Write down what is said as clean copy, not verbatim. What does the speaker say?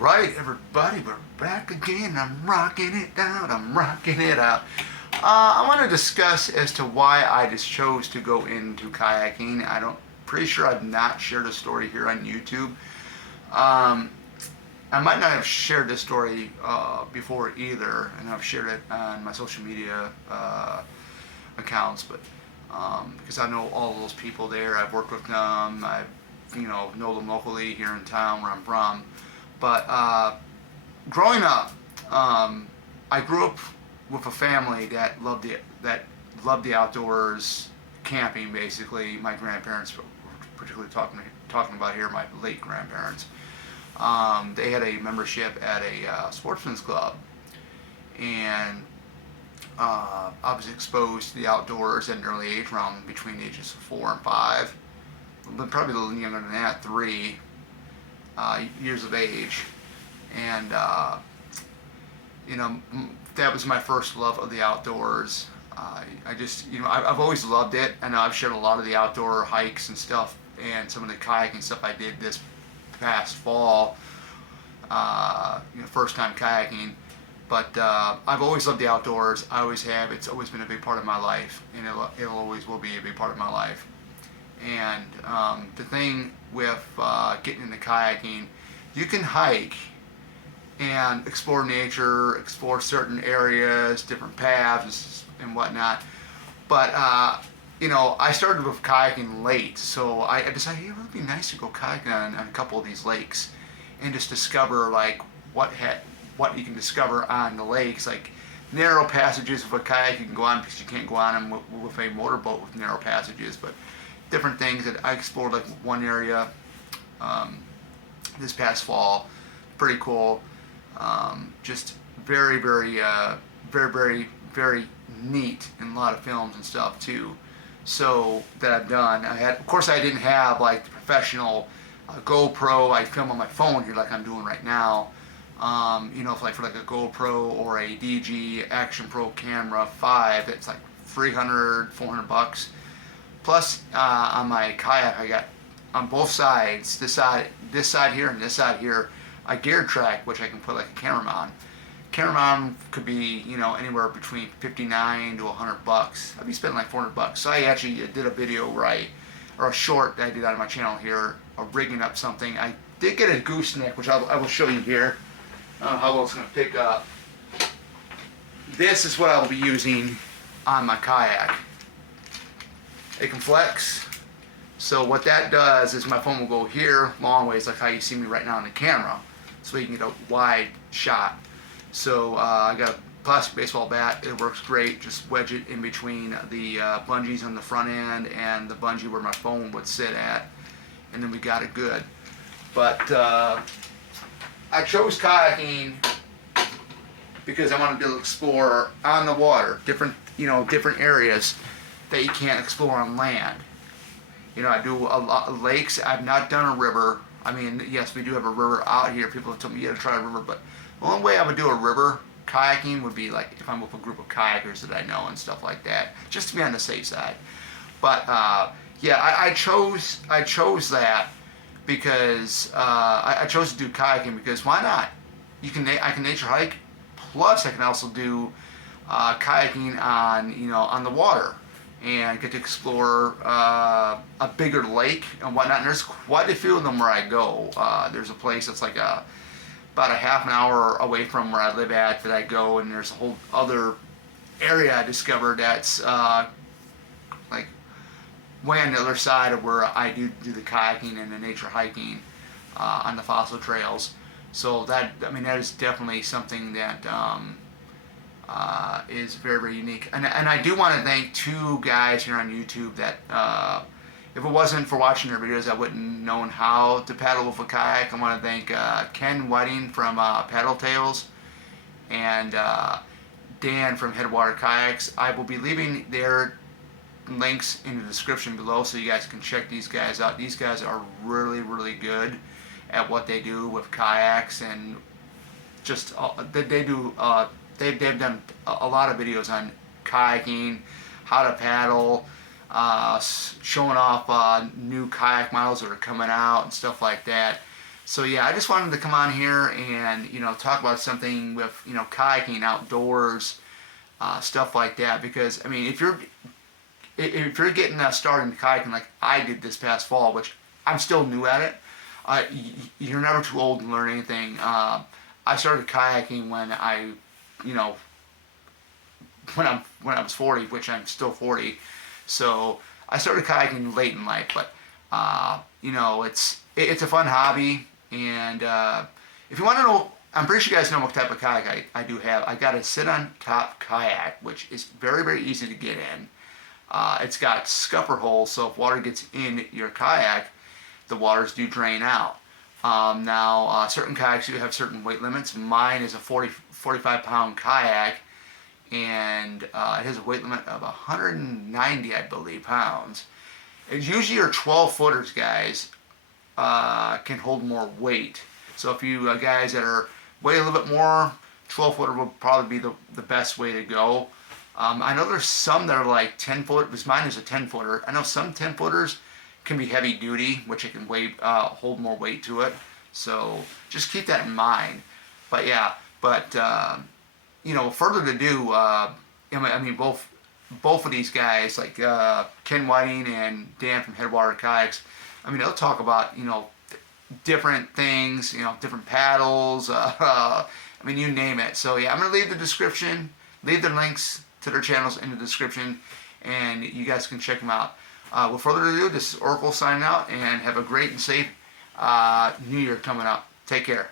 Right, everybody, we're back again. I'm rocking it down, I'm rocking it out. I want to discuss as to why I just chose to go into kayaking. Pretty sure I've not shared a story here on YouTube. Um, I might not have shared this story before either, and I've shared it on my social media accounts, but because I know all those people there, I've worked with them, know them locally here in town where I'm from. But growing up, I grew up with a family that loved the outdoors, camping basically. My grandparents, particularly talking about here, my late grandparents, they had a membership at a sportsman's club, and I was exposed to the outdoors at an early age, around between the ages of 4 and 5, but probably a little younger than that, 3 years of age, and that was my first love of the outdoors. I've always loved it, and I've shared a lot of the outdoor hikes and stuff, and some of the kayaking stuff I did this past fall. First time kayaking, but I've always loved the outdoors. I always have. It's always been a big part of my life, and it'll always will be a big part of my life. And the thing with getting into kayaking, you can hike and explore nature, explore certain areas, different paths and whatnot. But I started with kayaking late, so I decided it would be nice to go kayaking on a couple of these lakes and just discover like what you can discover on the lakes, like narrow passages with a kayak you can go on because you can't go on them with a motorboat with narrow passages, but different things that I explored, like one area this past fall, pretty cool. Just very, very neat, and a lot of films and stuff too. So that I've done. Of course, I didn't have like the professional GoPro. I film on my phone here, like I'm doing right now. For like a GoPro or a DG Action Pro Camera 5, it's like 300, 400 bucks. Plus, on my kayak, I got on both sides, this side here and this side here, a gear track which I can put like a camera on. Camera mount could be anywhere between 59 to 100 bucks. I'd be spending like 400 bucks. So I actually did a video or a short that I did on my channel here, of rigging up something. I did get a gooseneck, which I will show you here. I don't know how well it's going to pick up. This is what I will be using on my kayak. It can flex. So what that does is my phone will go here long ways, like how you see me right now on the camera, so you can get a wide shot. So I got a plastic baseball bat. It works great. Just wedge it in between the bungees on the front end and the bungee where my phone would sit at, and then we got it good. But I chose kayaking because I want to be able to explore on the water, different areas that you can't explore on land. I do a lot of lakes. I've not done a river. I mean, yes, we do have a river out here. People have told me, yeah, to try a river, but the only way I would do a river kayaking would be like if I'm with a group of kayakers that I know and stuff like that, just to be on the safe side. But I chose that because I chose to do kayaking because why not? I can nature hike, plus I can also do kayaking on the water, and get to explore a bigger lake and whatnot. And there's quite a few of them where I go. There's a place that's like about a half an hour away from where I live at that I go, and there's a whole other area I discovered that's like way on the other side of where I do the kayaking and the nature hiking on the fossil trails. So that is definitely something that is very, very unique. And I do want to thank 2 guys here on YouTube that if it wasn't for watching their videos, I wouldn't known how to paddle with a kayak. I want to thank Ken Whiting from Paddle Tales and Dan from Headwater Kayaks. I will be leaving their links in the description below so you guys can check these guys out. These guys are really, really good at what they do with kayaks, and just they've done a lot of videos on kayaking, how to paddle, showing off new kayak models that are coming out and stuff like that. So yeah, I just wanted to come on here and talk about something with kayaking outdoors, stuff like that. Because I mean, if you're getting started in kayaking like I did this past fall, which I'm still new at it, you're never too old to learn anything. I started kayaking when you know, when I was 40, which I'm still 40. So I started kayaking late in life, but it's a fun hobby. And if you want to know, I'm pretty sure you guys know what type of kayak I do have. I got a sit-on-top kayak, which is very, very easy to get in. It's got scupper holes, so if water gets in your kayak, the waters do drain out. Now, certain kayaks do have certain weight limits. Mine is a 45-pound kayak, and it has a weight limit of 190, I believe, pounds. It's usually your 12 footers, guys, can hold more weight. So if you guys that are weigh a little bit more, 12 footer will probably be the best way to go. I know there's some that are like 10 foot, because mine is a 10 footer. I know some 10 footers can be heavy duty, which it can hold more weight to it. So just keep that in mind. But yeah, further to do, I mean, both of these guys, like Ken Whiting and Dan from Headwater Kayaks, I mean, they'll talk about different things, different paddles. I mean, you name it. So yeah, I'm gonna leave the links to their channels in the description, and you guys can check them out. Without further ado, this is Oracle signing out, and have a great and safe New Year coming up. Take care.